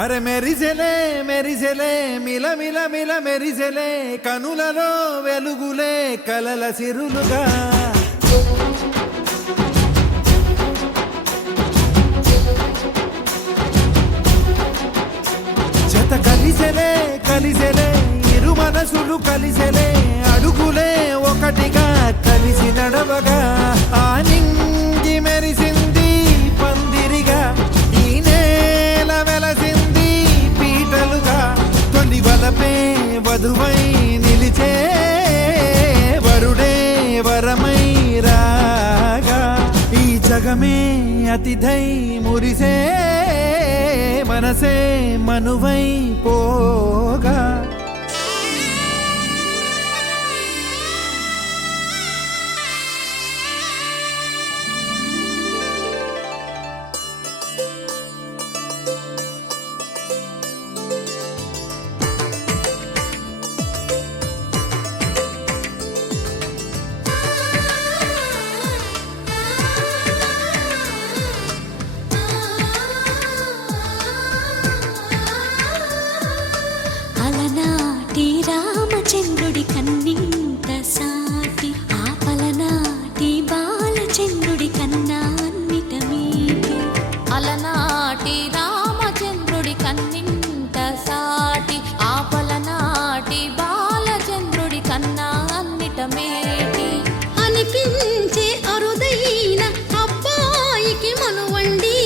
అరే మెరిసెలే మెరిసెలే మిల మిల మిల మెరిసెలే కనులలో వెలుగులే కలల సిరులుగా జత కలిసెలే కలిసెలే ఇరు మనసులు కలిసెలే అడుగులే ఒకటిగా కలిసి నడవగా ఆ నింగి మెరిసింది పందిరిగా ఈ నేల వెలసింది పీటలుగా తొలి వలపే వధువై నిలిచే వరుడే వరమై రాగా ఈ జగమే అతిథై మురిసే మనసే మనువై పోగా రామచంద్రుడి కన్నింత సాటి ఆపలనాటి బాలచంద్రుడి కన్నా అన్నిట మీటి అలనాటి రామచంద్రుడి కన్నింత సాటి ఆపలనాటి బాలచంద్రుడి కన్నా అన్నిట మేటి అనిపించే అరుదైన అబ్బాయికి మనువండి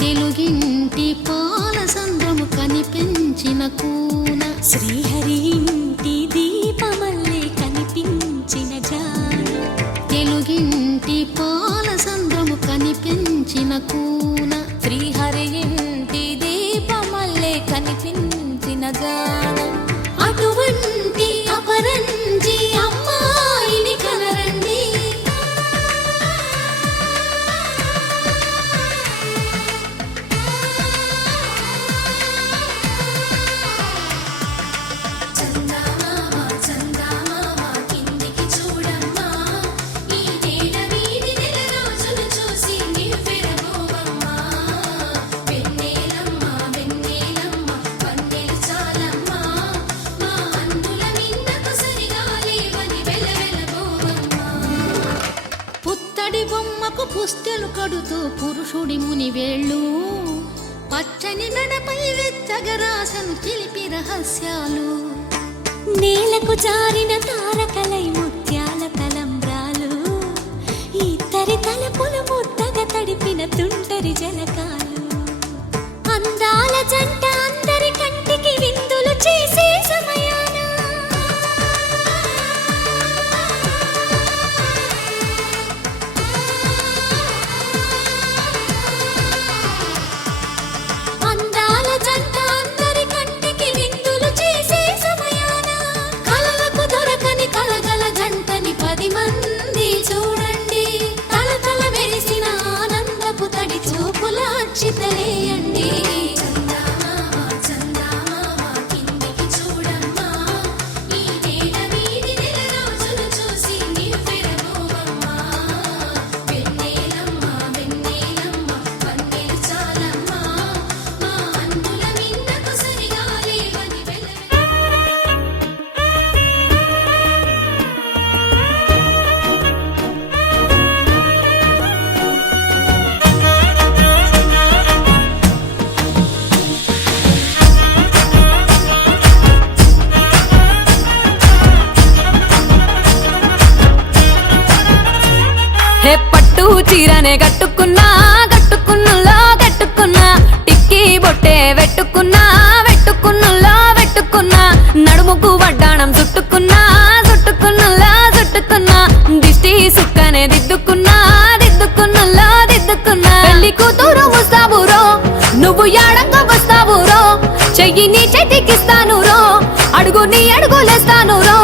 తెలుగింటి పాల సంద్రము కనిపించిన కూన శ్రీహరి ఇంటి దీపమల్లే కనిపించిన జాన తెలుగింటి పాల సంద్రము కనిపించిన కూన శ్రీహరి ఇంటి దీపమల్లే కనిపించిన జాన అటువంటి అపరంజి అమ్మాయిని కనరండి బొమ్మకు పుస్తెలు కడుతూ పురుషుడి ముని వేళ్ళు పచ్చని నడపై వెచ్చగరాసను చిలిపి రహస్యాలు నేలకు జారిన తారకలై ముత్యాల తలంబ్రాలు ఇద్దరి తలపులు ముద్దగా తడిపిన తుంటరి జలకాలు అందాల జంట అందరి కంటికి విందులు చేసే సమయాన చితలేయండి హే పట్టు చీరనే గట్టుకున్నా గట్టుకున్నులో గట్టుకున్నా టిక్కీ బొట్టే వెట్టుకున్నా వెట్టుకున్నులో వెట్టుకున్నా నడుముకు వడ్డాణం చుట్టుకున్నా చుట్టుకున్నులో చుట్టుకున్నా దిష్టి సుక్కనే దిద్దుకున్నా దిద్దుకున్నులో దిద్దుకున్నా పెళ్లి కూతురు వస్తావురో నువ్వు యాడంగా వస్తావురో నీ అడుగులేస్తాను రో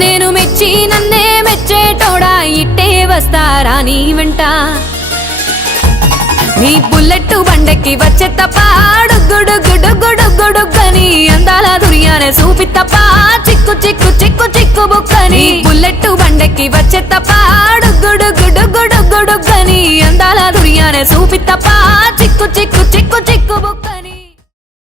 నేను మెచ్చి నన్నే మెచ్చేటోడా ఇట్టే వస్తారా నీ వెంట నీ బుల్లెట్ బండెక్కి వచ్చే తప్ప గుడుగుడుగుడుగుడుగుడుగని అందాల దుర్యానే చూపి తప్ప చిక్కు చిక్కు చిక్కు చిక్కు బుక్కని బుల్లెట్ బండెక్కి వచ్చే తప్ప గుడుగుడుగుడుగుడుగని అందాల దుర్యానే చూపి తప్ప చిక్కు చిక్కు చిక్కు చిక్కు బుక్కని